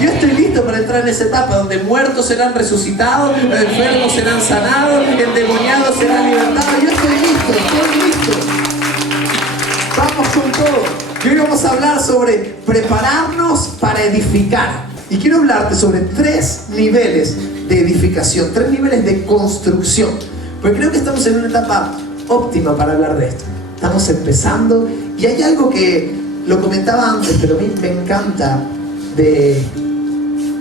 Yo estoy listo para entrar en esa etapa donde muertos serán resucitados, enfermos serán sanados, endemoniados serán libertados. Yo estoy listo. Vamos con todo. Y hoy vamos a hablar sobre prepararnos para edificar. Y quiero hablarte sobre 3 niveles de edificación, 3 niveles de construcción. Porque creo que estamos en una etapa óptima para hablar de esto. Estamos empezando y hay algo que lo comentaba antes, pero a mí me encanta de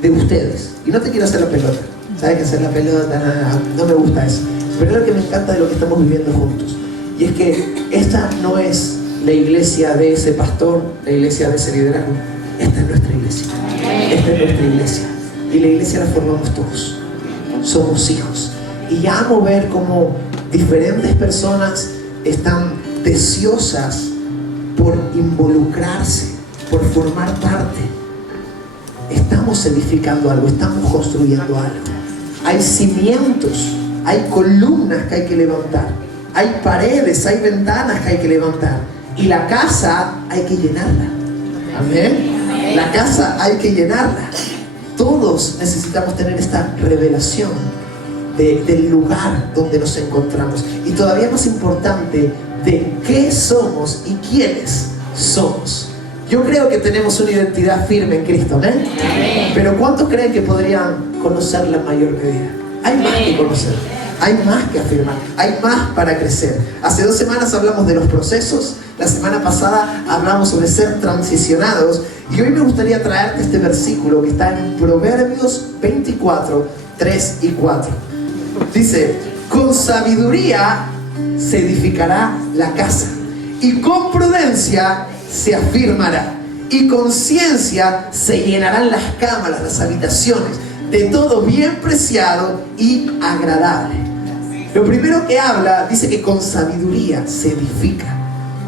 ustedes. Y no te quiero hacer la pelota. ¿Sabes que hacer la pelota? No me gusta eso. Pero es lo que me encanta de lo que estamos viviendo juntos. Y es que esta no es la iglesia de ese pastor, la iglesia de ese liderazgo. Esta es nuestra iglesia. Esta es nuestra iglesia. Y la iglesia la formamos todos. Somos hijos. Y amo ver cómo diferentes personas están deseosas por involucrarse, por formar parte. Estamos edificando algo, estamos construyendo algo. Hay cimientos, hay columnas que hay que levantar, hay paredes, hay ventanas que hay que levantar. Y la casa hay que llenarla. Amén. La casa hay que llenarla. Todos necesitamos tener esta revelación del lugar donde nos encontramos. Y todavía más importante, de qué somos y quiénes somos. Yo creo que tenemos una identidad firme en Cristo, ¿amén? Pero ¿cuántos creen que podrían conocerla en mayor medida? Hay más que conocer, hay más que afirmar, hay más para crecer. Hace 2 semanas hablamos de los procesos, la semana pasada hablamos sobre ser transicionados, y hoy me gustaría traerte este versículo que está en Proverbios 24, 3 y 4. Dice: con sabiduría se edificará la casa, y con prudencia se afirmará, y con ciencia se llenarán las cámaras, las habitaciones, de todo bien preciado y agradable. Lo primero que habla, dice que con sabiduría se edifica.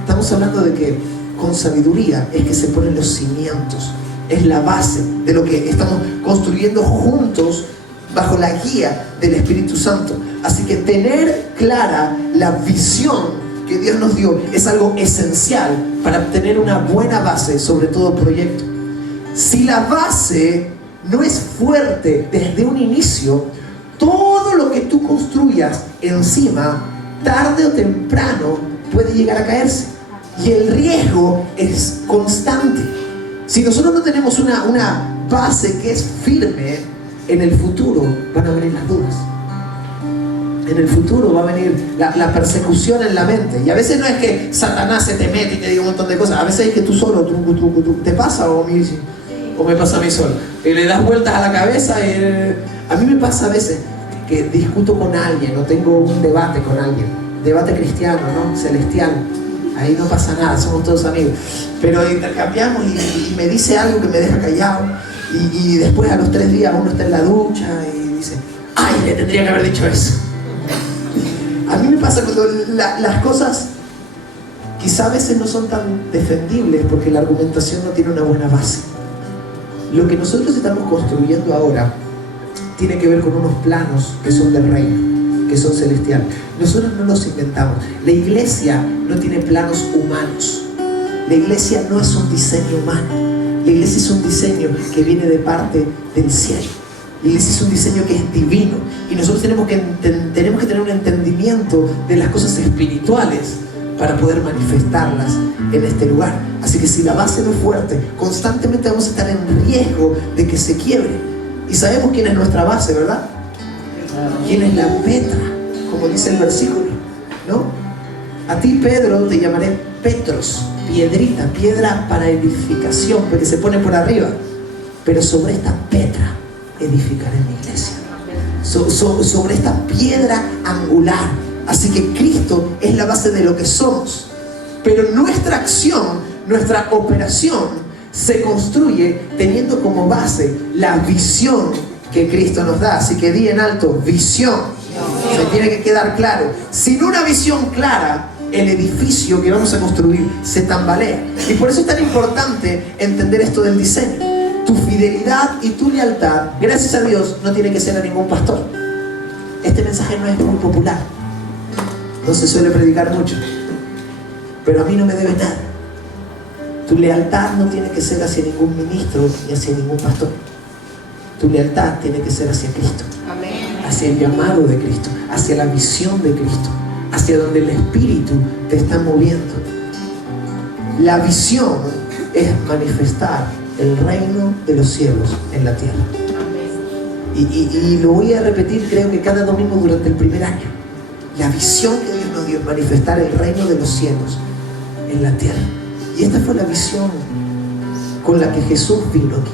Estamos hablando de que con sabiduría es que se ponen los cimientos, es la base de lo que estamos construyendo juntos bajo la guía del Espíritu Santo. Así que tener clara la visión que Dios nos dio es algo esencial para obtener una buena base sobre todo proyecto. Si la base no es fuerte desde un inicio, todo lo que tú construyas encima, tarde o temprano, puede llegar a caerse. Y el riesgo es constante. Si nosotros no tenemos una base que es firme, en el futuro van a venir las dudas. En el futuro va a venir la persecución en la mente. Y a veces no es que Satanás se te mete y te diga un montón de cosas. A veces es que tú solo, ¿te pasa o me pasa a mí solo? Y le das vueltas a la cabeza. A mí me pasa a veces que discuto con alguien o tengo un debate con alguien. Debate cristiano, ¿no? Celestial. Ahí no pasa nada, somos todos amigos. Pero intercambiamos y me dice algo que me deja callado. Y después a los 3 días uno está en la ducha y dice: ¡ay, le tendría que haber dicho eso! A mí me pasa cuando las cosas quizá a veces no son tan defendibles porque la argumentación no tiene una buena base. Lo que nosotros estamos construyendo ahora tiene que ver con unos planos que son del reino, que son celestiales. Nosotros no los inventamos. La iglesia no tiene planos humanos. La iglesia no es un diseño humano. La iglesia es un diseño que viene de parte del cielo. La iglesia es un diseño que es divino. Y nosotros tenemos que tener un entendimiento de las cosas espirituales para poder manifestarlas en este lugar. Así que si la base no es fuerte, constantemente vamos a estar en riesgo de que se quiebre. Y sabemos quién es nuestra base, ¿verdad? ¿Quién es la Petra? Como dice el versículo, ¿no? A ti, Pedro, te llamaré Petros, piedrita, piedra para edificación, porque se pone por arriba. Pero sobre esta Petra edificaré mi iglesia. Sobre esta piedra angular. Así que Cristo es la base de lo que somos. Pero nuestra acción, nuestra operación se construye teniendo como base la visión que Cristo nos da. Así que di en alto: visión. Se tiene que quedar claro. Sin una visión clara, el edificio que vamos a construir se tambalea. Y por eso es tan importante entender esto del diseño. Tu fidelidad y tu lealtad, gracias a Dios, no tiene que ser a ningún pastor. Este mensaje no es muy popular, no se suele predicar mucho, pero a mí no me debes nada. Tu lealtad no tiene que ser hacia ningún ministro ni hacia ningún pastor. Tu lealtad tiene que ser hacia Cristo, hacia el llamado de Cristo, hacia la visión de Cristo, hacia donde el Espíritu te está moviendo. La visión es manifestar el reino de los cielos en la tierra. Y lo voy a repetir, creo que cada domingo durante el primer año. La visión que Dios nos dio es manifestar el reino de los cielos en la tierra. Y esta fue la visión con la que Jesús vino aquí.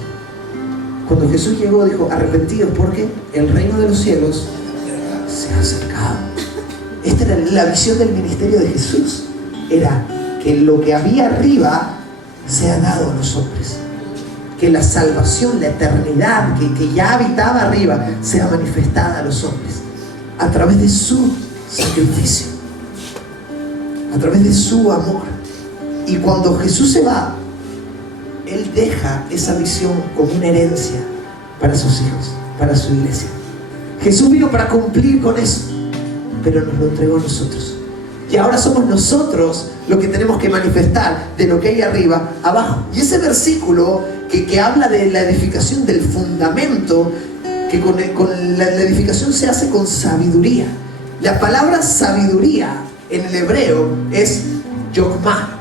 Cuando Jesús llegó, dijo: arrepentidos porque el reino de los cielos se ha acercado. Esta era la visión del ministerio de Jesús. Era que lo que había arriba se ha dado a los hombres. Que la salvación, la eternidad que ya habitaba arriba, sea manifestada a los hombres a través de su sacrificio, a través de su amor. Y cuando Jesús se va, Él deja esa visión como una herencia para sus hijos, para su iglesia. Jesús vino para cumplir con eso, pero nos lo entregó a nosotros. Y ahora somos nosotros los que tenemos que manifestar de lo que hay arriba, abajo. Y ese versículo que habla de la edificación del fundamento, que con la edificación se hace con sabiduría. La palabra sabiduría en el hebreo es yokmah.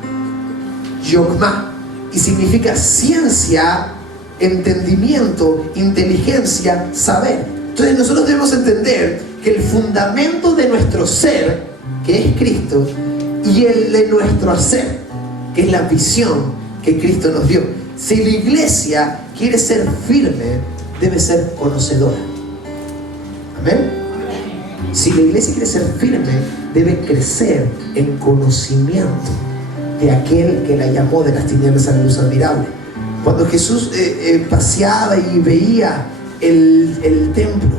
Yokmah. Y significa ciencia, entendimiento, inteligencia, saber. Entonces nosotros debemos entender que el fundamento de nuestro ser, que es Cristo, y el de nuestro hacer, que es la visión que Cristo nos dio. Si la iglesia quiere ser firme, debe ser conocedora. ¿Amén? Si la iglesia quiere ser firme, debe crecer en conocimiento de aquel que la llamó de las tinieblas a la luz admirable. Cuando Jesús paseaba y veía el templo,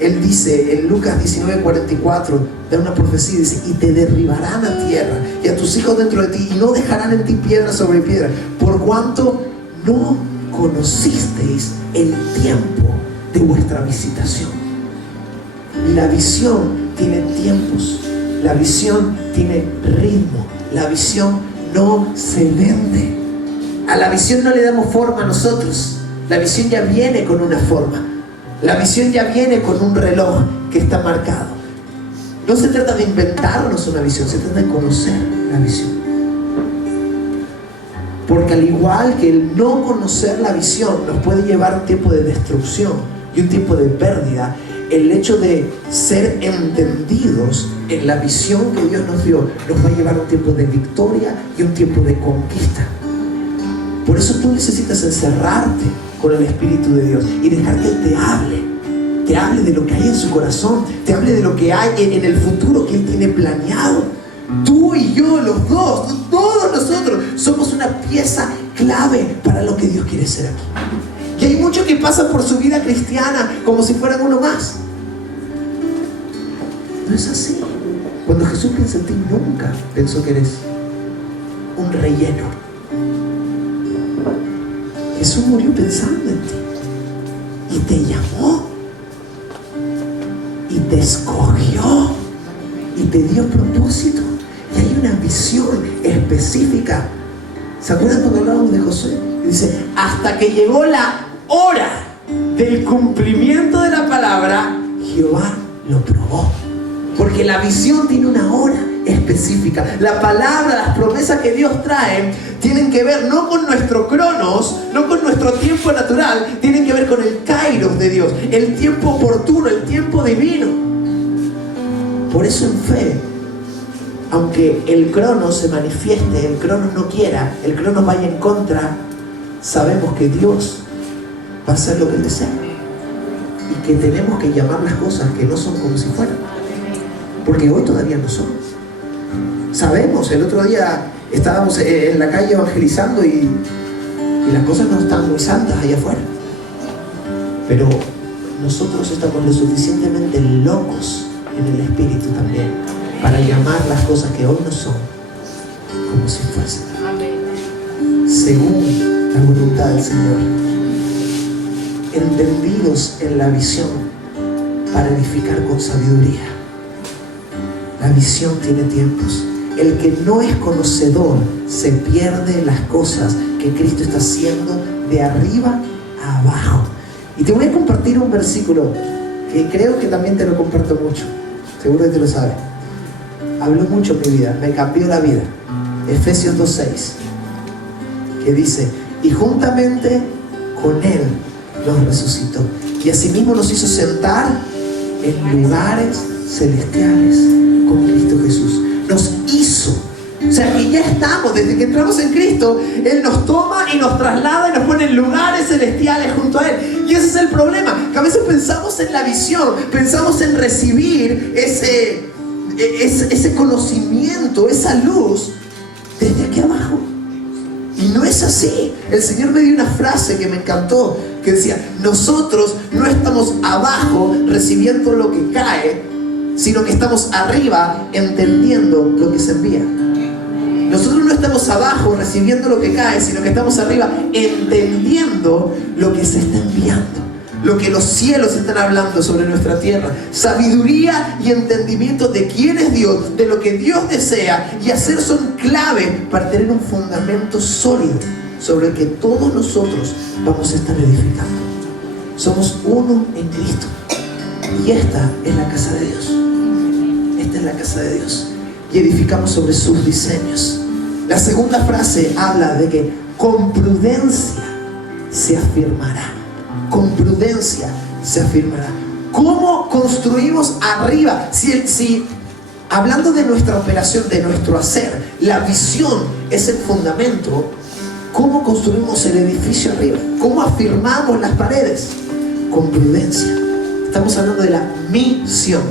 Él dice en Lucas 19:44, da una profecía, dice: y te derribarán a tierra y a tus hijos dentro de ti, y no dejarán en ti piedra sobre piedra, por cuanto no conocisteis el tiempo de vuestra visitación. La visión tiene tiempos, la visión tiene ritmo, la visión no se vende. A la visión no le damos forma a nosotros, la visión ya viene con una forma. La visión ya viene con un reloj que está marcado. No se trata de inventarnos una visión, se trata de conocer la visión. Porque al igual que el no conocer la visión nos puede llevar a un tiempo de destrucción y un tiempo de pérdida, el hecho de ser entendidos en la visión que Dios nos dio nos va a llevar a un tiempo de victoria y un tiempo de conquista. Por eso tú necesitas encerrarte con el Espíritu de Dios y dejar que Él te hable de lo que hay en su corazón, te hable de lo que hay en el futuro que Él tiene planeado. Tú y yo, los dos, todos nosotros somos una pieza clave para lo que Dios quiere hacer aquí. Y hay muchos que pasan por su vida cristiana como si fueran uno más. No es así. Cuando Jesús piensa en ti, nunca pensó que eres un relleno. Jesús murió pensando en ti y te llamó y te escogió y te dio propósito, y hay una visión específica. ¿Se acuerdan cuando hablábamos de Josué? Dice: hasta que llegó la hora del cumplimiento de la palabra, Jehová lo probó. Porque la visión tiene una hora específica. La palabra, las promesas que Dios trae tienen que ver no con nuestro cronos, no con nuestro tiempo natural, tienen que ver con el kairos de Dios, el tiempo oportuno, el tiempo divino. Por eso en fe, aunque el cronos se manifieste, el cronos no quiera, el cronos vaya en contra, sabemos que Dios va a hacer lo que Él desea y que tenemos que llamar las cosas que no son como si fueran, porque hoy todavía no son. Sabemos, el otro día estábamos en la calle evangelizando y las cosas no están muy santas allá afuera, pero nosotros estamos lo suficientemente locos en el espíritu también para llamar las cosas que hoy no son como si fuesen, según la voluntad del Señor, entendidos en la visión para edificar con sabiduría. La visión tiene tiempos. El que no es conocedor se pierde las cosas que Cristo está haciendo de arriba a abajo. Y te voy a compartir un versículo que creo que también te lo comparto mucho. Seguro que te lo sabes. Habló mucho en mi vida, me cambió la vida. Efesios 2:6, que dice: y juntamente con Él nos resucitó, y asimismo nos hizo sentar en lugares celestiales con Cristo Jesús. Nos hizo. O sea, que ya estamos, desde que entramos en Cristo, Él nos toma y nos traslada y nos pone en lugares celestiales junto a Él. Y ese es el problema, que a veces pensamos en la visión, pensamos en recibir ese conocimiento, esa luz desde aquí abajo. Y no es así. El Señor me dio una frase que me encantó, que decía: nosotros no estamos abajo recibiendo lo que cae, sino que estamos arriba entendiendo lo que se envía. Nosotros no estamos abajo recibiendo lo que cae, sino que estamos arriba entendiendo lo que se está enviando, lo que los cielos están hablando sobre nuestra tierra. Sabiduría y entendimiento de quién es Dios, de lo que Dios desea y hacer, son clave para tener un fundamento sólido sobre el que todos nosotros vamos a estar edificando. Somos uno en Cristo, y esta es la casa de Dios. Esta es la casa de Dios, y edificamos sobre sus diseños. La segunda frase habla de que con prudencia se afirmará. Con prudencia se afirmará. ¿Cómo construimos arriba? Si hablando de nuestra operación, de nuestro hacer, la visión es el fundamento, ¿cómo construimos el edificio arriba? ¿Cómo afirmamos las paredes? Con prudencia. Estamos hablando de la misión,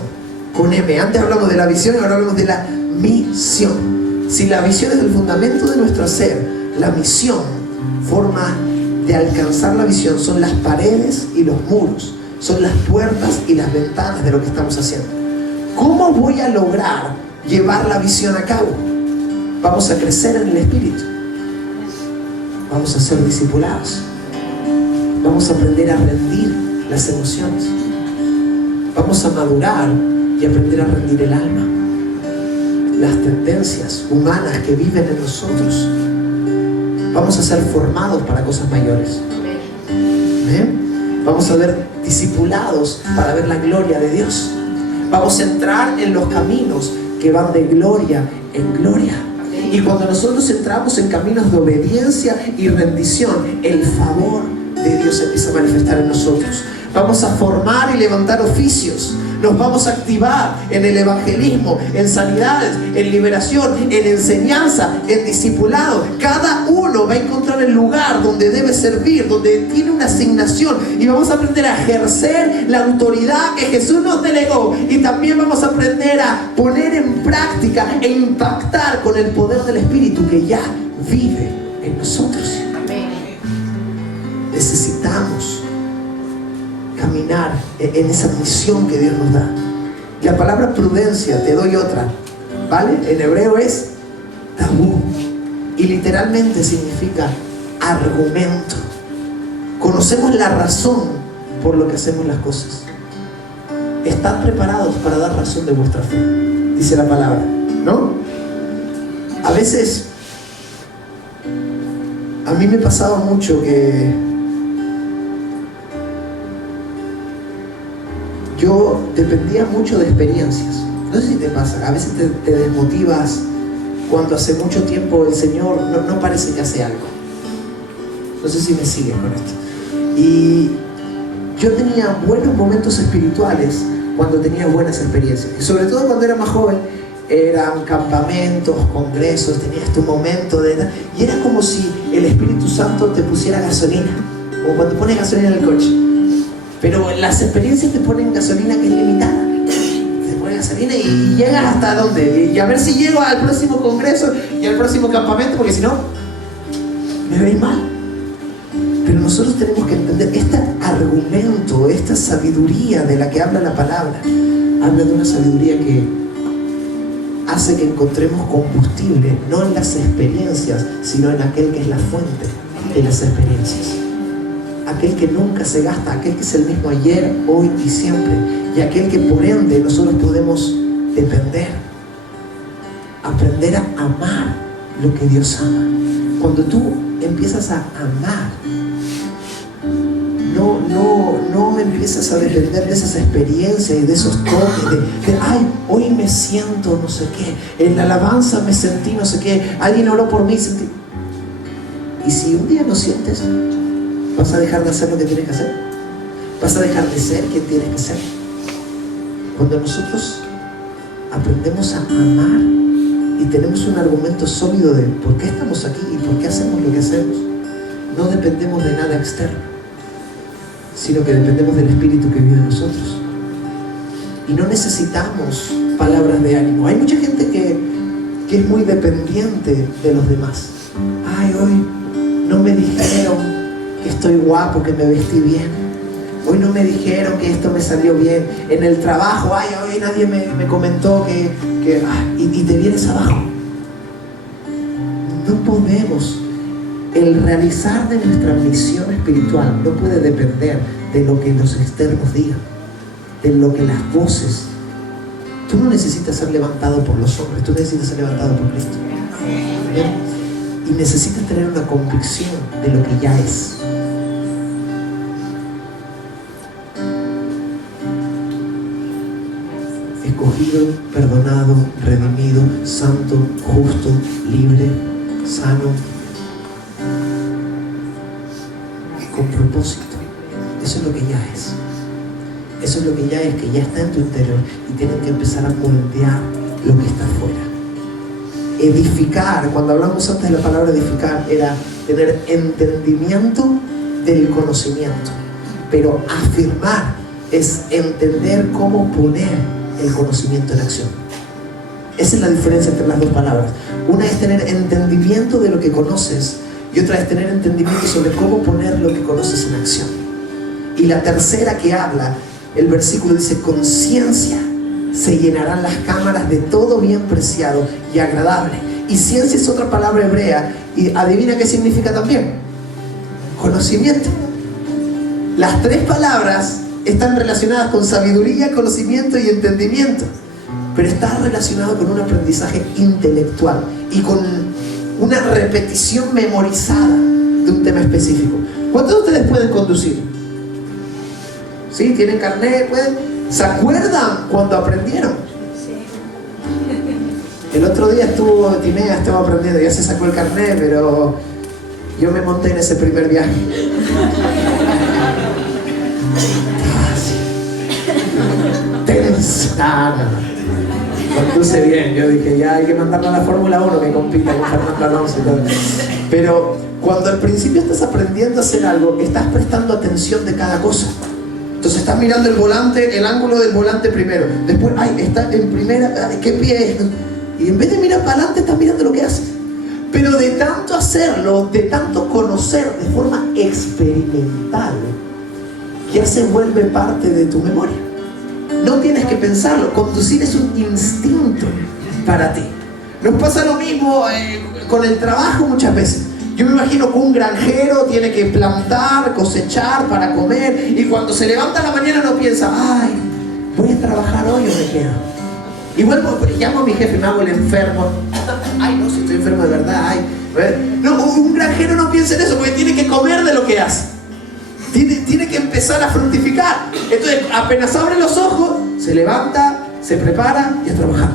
con M. Antes hablamos de la visión y ahora hablamos de la misión. Si la visión es el fundamento de nuestro hacer, la misión, forma de alcanzar la visión, son las paredes y los muros, son las puertas y las ventanas de lo que estamos haciendo. ¿Cómo voy a lograr llevar la visión a cabo? Vamos a crecer en el Espíritu, vamos a ser discipulados, vamos a aprender a rendir las emociones, vamos a madurar y aprender a rendir el alma, las tendencias humanas que viven en nosotros. Vamos a ser formados para cosas mayores. ¿Ven? Vamos a ver discipulados para ver la gloria de Dios. Vamos a entrar en los caminos que van de gloria en gloria. Y cuando nosotros entramos en caminos de obediencia y rendición, el favor de Dios empieza a manifestar en nosotros. Vamos a formar y levantar oficios. Nos vamos a activar en el evangelismo, en sanidades, en liberación, en enseñanza, en discipulado. Cada uno va a encontrar el lugar donde debe servir, donde tiene una asignación, y vamos a aprender a ejercer la autoridad que Jesús nos delegó, y también vamos a aprender a poner en práctica e impactar con el poder del Espíritu que ya vive en nosotros. Necesitamos caminar en esa misión que Dios nos da. La palabra prudencia, te doy otra, ¿vale? En hebreo es tabú, y literalmente significa argumento. Conocemos la razón por lo que hacemos las cosas. Están preparados para dar razón de vuestra fe, dice la palabra, ¿no? A veces a mí me pasaba mucho que yo dependía mucho de experiencias. No sé si te pasa, a veces te desmotivas cuando hace mucho tiempo el Señor no parece que hace algo. No sé si me siguen con esto. Y yo tenía buenos momentos espirituales cuando tenía buenas experiencias. Y sobre todo cuando era más joven, eran campamentos, congresos, tenías tu momento de... Y era como si el Espíritu Santo te pusiera gasolina, como cuando pones gasolina en el coche. Pero las experiencias te ponen gasolina que es limitada. Te ponen gasolina y llegas hasta dónde. Y a ver si llego al próximo congreso y al próximo campamento, porque si no, me veis mal. Pero nosotros tenemos que entender este argumento, esta sabiduría de la que habla la palabra. Habla de una sabiduría que hace que encontremos combustible, no en las experiencias, sino en aquel que es la fuente de las experiencias. Aquel que nunca se gasta, aquel que es el mismo ayer, hoy y siempre, y aquel que por ende nosotros podemos depender, aprender a amar lo que Dios ama. Cuando tú empiezas a amar, me empieces a depender de esas experiencias y de esos toques, ay, hoy me siento no sé qué, en la alabanza me sentí no sé qué, alguien oró por mí, sentí. Y si un día no sientes, ¿vas a dejar de hacer lo que tienes que hacer? ¿Vas a dejar de ser quien tienes que ser? Cuando nosotros aprendemos a amar y tenemos un argumento sólido de por qué estamos aquí y por qué hacemos lo que hacemos, no dependemos de nada externo, sino que dependemos del Espíritu que vive en nosotros. Y no necesitamos palabras de ánimo. Hay mucha gente que es muy dependiente de los demás. Ay, hoy no me dijeron que estoy guapo, que me vestí bien. Hoy no me dijeron que esto me salió bien. En el trabajo, ay, hoy nadie me comentó y te vienes abajo. No podemos. El realizar de nuestra misión espiritual no puede depender de lo que los externos digan, de lo que las voces. Tú no necesitas ser levantado por los hombres, tú necesitas ser levantado por Cristo. ¿Bien? Y necesitas tener una convicción de lo que ya es. Escogido, perdonado, redimido, santo, justo, libre, sano, con propósito. Eso es lo que ya es. Eso es lo que ya es, que ya está en tu interior y tienes que empezar a moldear lo que está afuera. Edificar, cuando hablamos antes de la palabra edificar, era tener entendimiento del conocimiento, pero afirmar es entender cómo poner el conocimiento en acción. Esa es la diferencia entre las dos palabras. Una es tener entendimiento de lo que conoces y otra es tener entendimiento sobre cómo poner lo que conoces en acción. Y la tercera que habla, el versículo dice: con ciencia se llenarán las cámaras de todo bien preciado y agradable. Y ciencia es otra palabra hebrea, y adivina qué significa también: conocimiento. Las tres palabras están relacionadas con sabiduría, conocimiento y entendimiento, pero está relacionado con un aprendizaje intelectual y con una repetición memorizada de un tema específico. ¿Cuántos de ustedes pueden conducir? ¿Sí? ¿Tienen carnet? ¿Pueden? ¿Se acuerdan cuando aprendieron? Sí. El otro día Tinea estaba aprendiendo, ya se sacó el carnet, pero yo me monté en ese primer viaje. Conduce bien. Yo dije, ya hay que mandarla a la Fórmula 1 que compita con Fernando Alonso y todo. Pero cuando al principio estás aprendiendo a hacer algo, estás prestando atención de cada cosa. Entonces estás mirando el volante, el ángulo del volante primero, después, ay, está en primera, ay, qué pie es. Y en vez de mirar para adelante, estás mirando lo que haces. Pero de tanto hacerlo, de tanto conocer de forma experimental, ya se vuelve parte de tu memoria. No tienes que pensarlo. Conducir es un instinto para ti. Nos pasa lo mismo con el trabajo muchas veces. Yo me imagino que un granjero tiene que plantar, cosechar para comer, y cuando se levanta a la mañana no piensa, ay, voy a trabajar hoy o me quedo. Igual llamo a mi jefe y me hago el enfermo. Ay, no, si estoy enfermo de verdad, ay. No, un granjero no piensa en eso, porque tiene que comer de lo que hace. Tiene que empezar a fructificar. Entonces, apenas abre los ojos, se levanta, se prepara y a trabajar.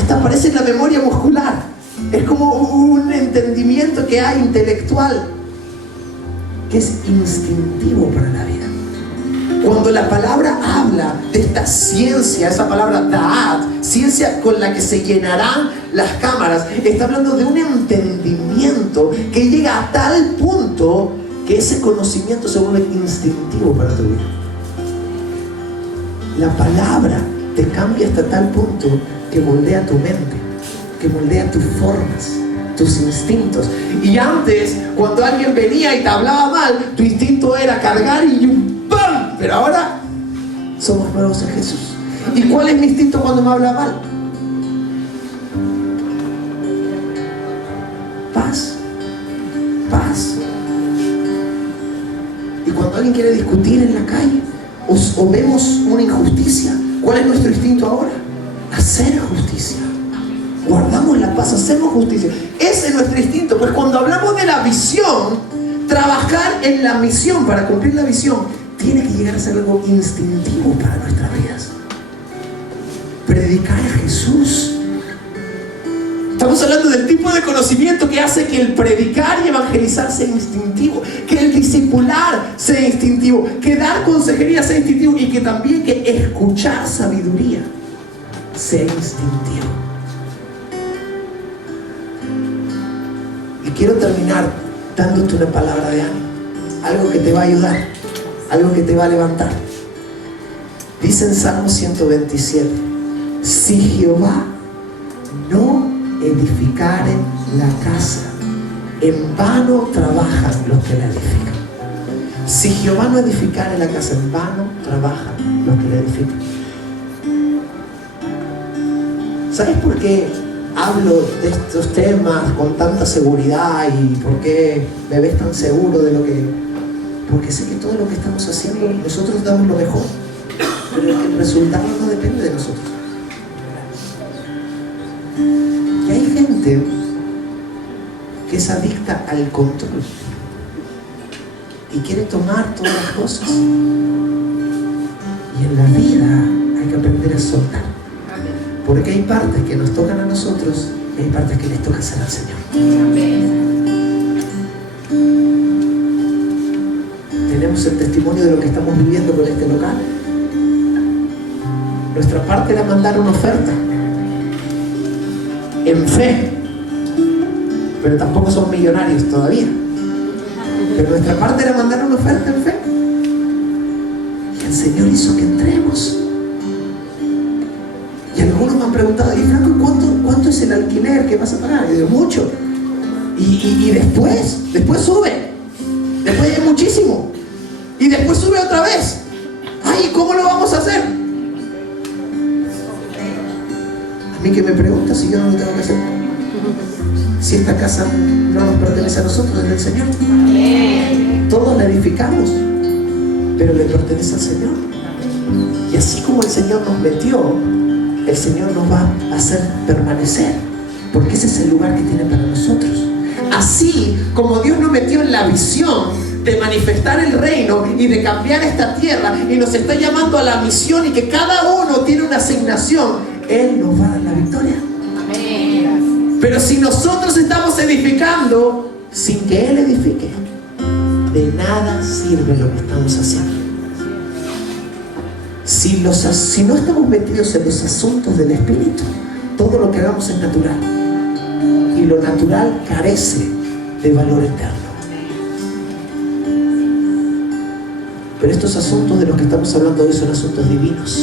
Esta parece la memoria muscular. Es como un entendimiento que hay intelectual, que es instintivo para la vida. Cuando la palabra habla de esta ciencia, esa palabra da'at, ciencia con la que se llenarán las cámaras, está hablando de un entendimiento que llega a tal punto que ese conocimiento se vuelve instintivo para tu vida. La palabra te cambia hasta tal punto que moldea tu mente, que moldea tus formas, tus instintos. Y antes, cuando alguien venía y te hablaba mal, tu instinto era cargar y ¡pam! Pero ahora somos nuevos en Jesús. ¿Y cuál es mi instinto cuando me habla mal? Paz. Paz. Y cuando alguien quiere discutir en la calle o vemos una injusticia, ¿cuál es nuestro instinto ahora? Hacer justicia. Guardamos la paz, hacemos justicia. Ese es nuestro instinto. Pues cuando hablamos de la visión, trabajar en la misión para cumplir la visión tiene que llegar a ser algo instintivo para nuestras vidas. Predicar a Jesús. Estamos hablando del tipo de conocimiento que hace que el predicar y evangelizar sea instintivo, que el discipular sea instintivo, que dar consejería sea instintivo y que también que escuchar sabiduría sea instintivo. Y quiero terminar dándote una palabra de ánimo, algo que te va a ayudar, algo que te va a levantar. Dice en Salmo 127, si Jehová no edificare la casa, en vano trabajan los que la edifican. Si Jehová no edificare la casa, en vano trabajan los que la edifican. ¿Sabes por qué hablo de estos temas con tanta seguridad y por qué me ves tan seguro de lo que? Porque sé que todo lo que estamos haciendo, nosotros damos lo mejor, pero el resultado no depende de nosotros. Y hay gente que es adicta al control y quiere tomar todas las cosas. Y en la vida hay que aprender a soltar, porque hay partes que nos tocan a nosotros y hay partes que les toca hacer al Señor. Tenemos el testimonio de lo que estamos viviendo con este local. Nuestra parte era mandar una oferta en fe, pero tampoco son millonarios todavía. Pero nuestra parte era mandar una oferta en fe y el Señor hizo que entremos. Y algunos me han preguntado, y Franco, ¿cuánto es el alquiler que vas a pagar? Y digo, mucho. Y después sube, después es muchísimo, y después sube otra vez. Ay, ¿cómo lo vamos a hacer? A mí que me pregunta si yo no lo tengo que hacer. Si esta casa no nos pertenece a nosotros, es del Señor. Todos la edificamos, pero le pertenece al Señor. Y así como el Señor nos metió, el Señor nos va a hacer permanecer, porque ese es el lugar que tiene para nosotros. Así como Dios nos metió en la visión de manifestar el reino y de cambiar esta tierra, y nos está llamando a la misión, y que cada uno tiene una asignación, Él nos va a dar la victoria. Amén. Pero si nosotros estamos edificando sin que Él edifique, de nada sirve lo que estamos haciendo. Si no estamos metidos en los asuntos del Espíritu, todo lo que hagamos es natural, y lo natural carece de valor eterno. Pero estos asuntos de los que estamos hablando hoy son asuntos divinos.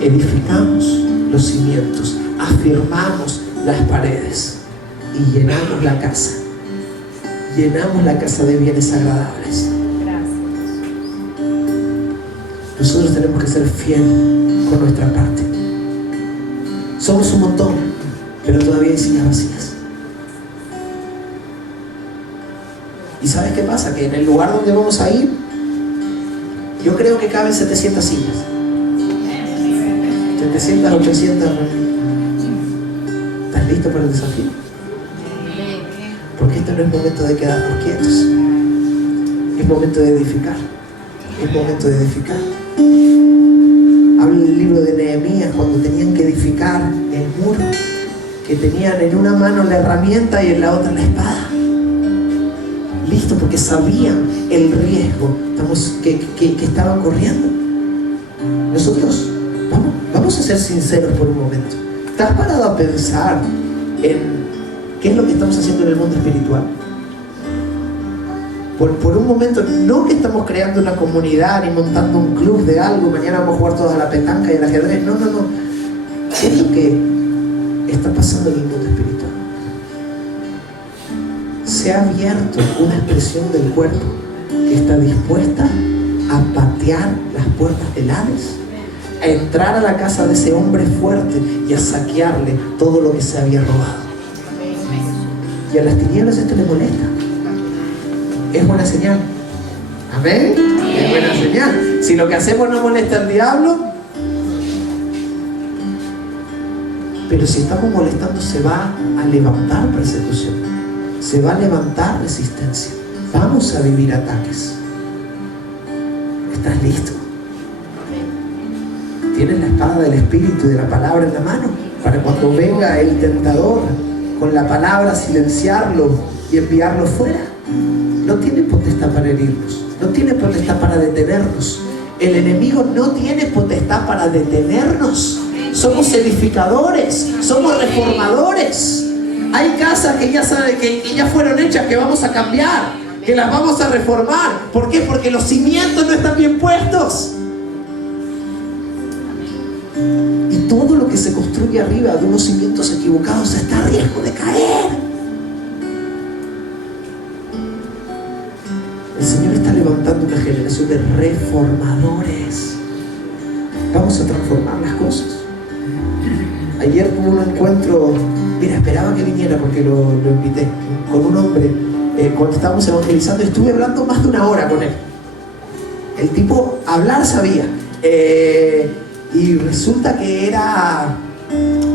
Edificamos los cimientos, afirmamos las paredes y llenamos la casa. Llenamos la casa de bienes agradables. Nosotros tenemos que ser fieles con nuestra parte. Somos un montón, pero todavía hay sillas vacías. ¿Y sabes qué pasa? Que en el lugar donde vamos a ir, yo creo que caben 700 sillas. 700, 800. ¿Estás listo para el desafío? Porque este no es momento de quedarnos quietos. Es momento de edificar. Es momento de edificar. Habla el libro de Nehemías cuando tenían que edificar el muro, que tenían en una mano la herramienta y en la otra la espada. Listo, porque sabían el riesgo que estaban corriendo. Nosotros vamos a ser sinceros por un momento. ¿Estás parado a pensar en qué es lo que estamos haciendo en el mundo espiritual? Por un momento, no que estamos creando una comunidad ni montando un club de algo, mañana vamos a jugar todos a la petanca y al ajedrez. No. ¿Qué es lo que está pasando en el mundo espiritual? Se ha abierto una expresión del cuerpo que está dispuesta a patear las puertas del Hades, a entrar a la casa de ese hombre fuerte y a saquearle todo lo que se había robado. Y a las tinieblas esto le molesta. Es buena señal. Amén. Es buena señal. Si lo que hacemos no molesta al diablo, pero si estamos molestando, se va a levantar persecución, se va a levantar resistencia, vamos a vivir ataques. ¿Estás listo? ¿Tienes la espada del Espíritu y de la palabra en la mano? Para cuando venga el tentador, con la palabra silenciarlo y enviarlo fuera. No tiene potestad para herirnos, no tiene potestad para detenernos. El enemigo no tiene potestad para detenernos. Somos edificadores, somos reformadores. Hay casas que ya saben que ya fueron hechas, que vamos a cambiar, que las vamos a reformar. ¿Por qué? Porque los cimientos no están bien puestos. Y todo lo que se construye arriba de unos cimientos equivocados está a riesgo de caer. El Señor está levantando una generación de reformadores. Vamos a transformar las cosas. Ayer tuve un encuentro, mira, esperaba que viniera porque lo invité, con un hombre, cuando estábamos evangelizando. Estuve hablando más de 1 hora con él. El tipo hablar sabía, y resulta que era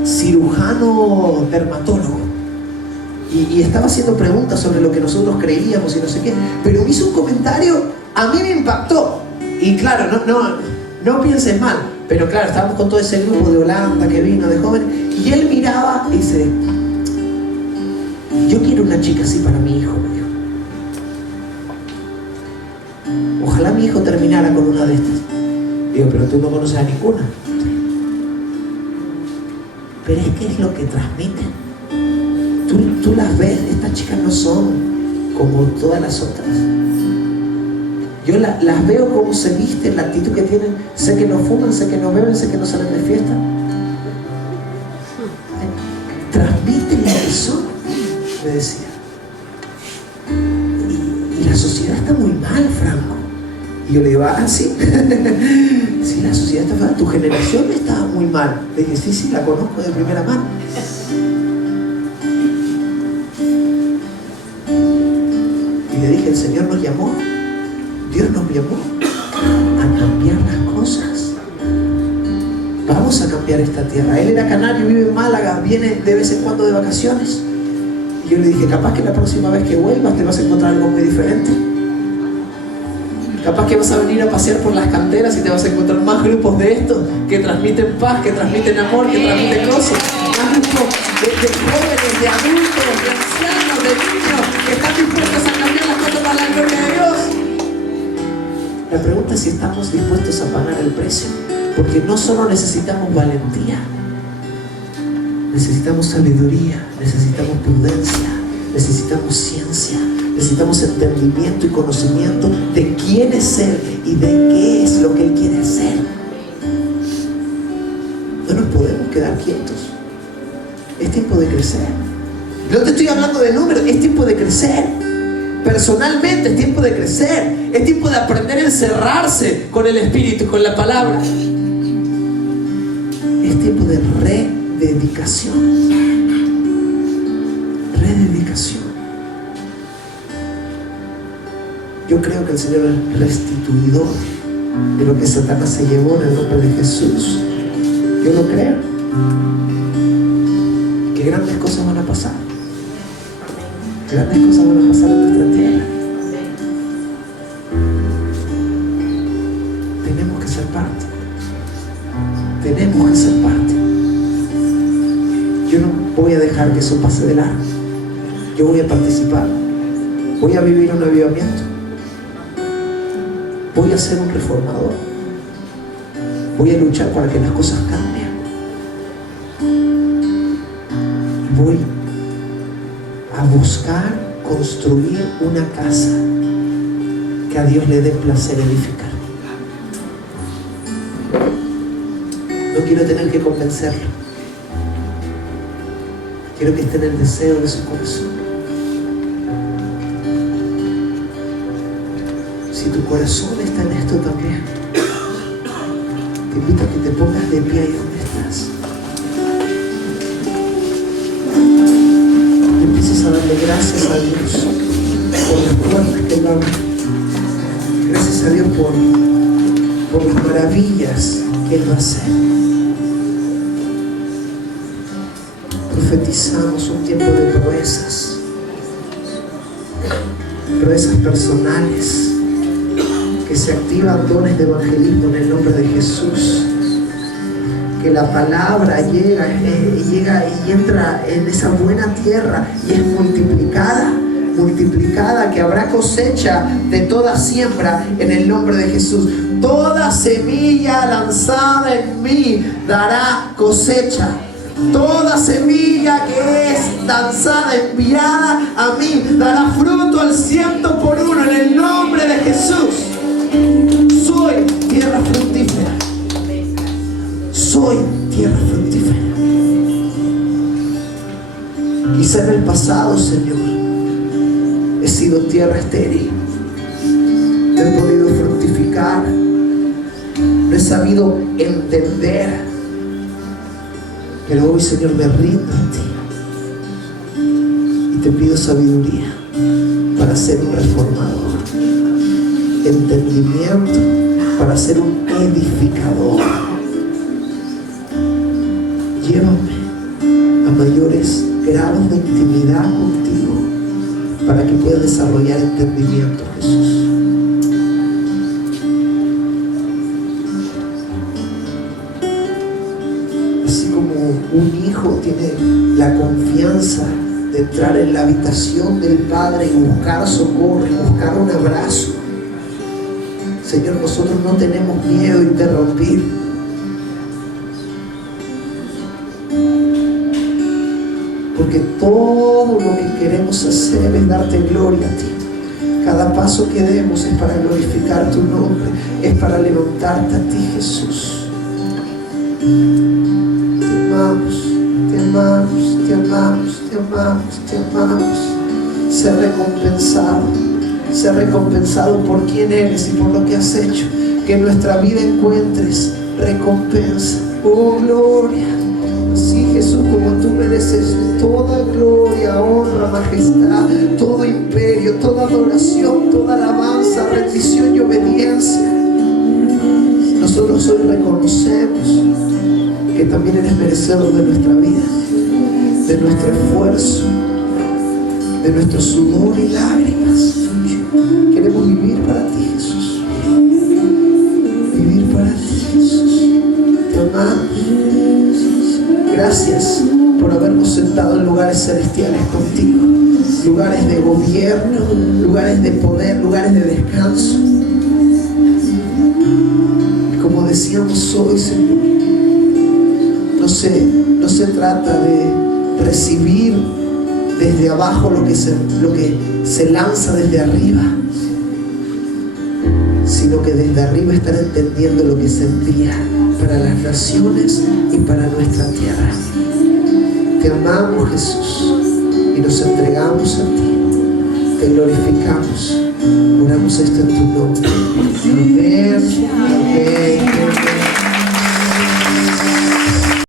cirujano dermatólogo, y estaba haciendo preguntas sobre lo que nosotros creíamos y no sé qué, pero me hizo un comentario, a mí me impactó. Y claro, no pienses mal, pero claro, estábamos con todo ese grupo de Holanda que vino de joven, y él miraba y dice: yo quiero una chica así para mi hijo, me dijo. Ojalá mi hijo terminara con una de estas. Digo, pero tú no conoces a ninguna. Pero es que es lo que transmiten. Tú las ves, estas chicas no son como todas las otras. Yo las veo como se visten, la actitud que tienen. Sé que no fuman, sé que no beben, sé que no salen de fiesta. Transmiten lo que son, me decía. Y la sociedad está muy mal, Franco. Y yo le digo: sí. Sí, la sociedad está mal. Tu generación está muy mal. Le dije: sí, la conozco de primera mano. Y le dije: el Señor nos llamó, Dios nos llamó a cambiar las cosas. Vamos a cambiar esta tierra. Él era canario, vive en Málaga, viene de vez en cuando de vacaciones. Y yo le dije: capaz que la próxima vez que vuelvas te vas a encontrar algo muy diferente. Capaz que vas a venir a pasear por las canteras y te vas a encontrar más grupos de estos que transmiten paz, que transmiten amor, que transmiten gozo. Más grupos de jóvenes, de adultos, de ancianos, de niños que están dispuestos a cambiar las cosas para la gloria de Dios. La pregunta es si estamos dispuestos a pagar el precio. Porque no solo necesitamos valentía, necesitamos sabiduría, necesitamos prudencia, necesitamos ciencia, necesitamos entendimiento y conocimiento de quién es Él y de qué es lo que Él quiere hacer. No nos podemos quedar quietos. Es tiempo de crecer. No te estoy hablando de números, es tiempo de crecer. Personalmente es tiempo de crecer. Es tiempo de aprender a encerrarse con el Espíritu, con la palabra. Es tiempo de rededicación. Rededicación. Yo creo que el Señor es restituidor de lo que Satanás se llevó en el nombre de Jesús. Yo lo creo. Que grandes cosas van a pasar. Grandes cosas van a pasar en nuestra tierra. Tenemos que ser parte. Tenemos que ser parte. Yo no voy a dejar que eso pase de largo. Yo voy a participar. Voy a vivir un avivamiento. Voy a ser un reformador. Voy a luchar para que las cosas cambien. Voy a buscar construir una casa que a Dios le dé placer edificar. No quiero tener que convencerlo. Quiero que esté en el deseo de su corazón. Si tu corazón está en esto también, te invito a que te pongas de pie ahí donde estás. Y empieces a darle gracias a Dios por las puertas que Él abre. Gracias a Dios por las maravillas que Él va a hacer. Profetizamos un tiempo de proezas. Proezas personales que se se activan dones de evangelismo en el nombre de Jesús. Que la palabra llega y entra en esa buena tierra y es multiplicada, que habrá cosecha de toda siembra en el nombre de Jesús. Toda semilla lanzada en mí dará cosecha. Toda semilla que es lanzada, enviada a mí, dará fruto al 100% en el nombre de Jesús. Soy tierra fructífera. Soy tierra fructífera. Quizá en el pasado, Señor, he sido tierra estéril. No he podido fructificar. No he sabido entender. Pero hoy, Señor, me rindo a ti. Y te pido sabiduría para ser un reformador. Entendimiento para ser un edificador. Llévame a mayores grados de intimidad contigo para que pueda desarrollar entendimiento, Jesús. Así como un hijo tiene la confianza de entrar en la habitación del Padre y buscar socorro y buscar un abrazo, Señor, nosotros no tenemos miedo a interrumpir. Porque todo lo que queremos hacer es darte gloria a ti. Cada paso que demos es para glorificar tu nombre, es para levantarte a ti, Jesús. Te amamos, te amamos, te amamos, te amamos, te amamos. Ser recompensado por quién eres y por lo que has hecho. Que en nuestra vida encuentres recompensa. Oh, gloria. Sí, Jesús, como tú mereces toda gloria, honra, majestad, todo imperio, toda adoración, toda alabanza, rendición y obediencia. Nosotros hoy reconocemos que también eres merecedor de nuestra vida, de nuestro esfuerzo, de nuestro sudor y lágrimas. Queremos vivir para ti, Jesús. Vivir para ti, Jesús. Te amamos. Gracias por habernos sentado en lugares celestiales contigo, lugares de gobierno, lugares de poder, lugares de descanso. Y como decíamos hoy, Señor, no se trata de recibir desde abajo lo que se lanza desde arriba, sino que desde arriba estar entendiendo lo que se envía para las naciones y para nuestra tierra. Te amamos, Jesús, y nos entregamos a ti. Te glorificamos. Oramos esto en tu nombre.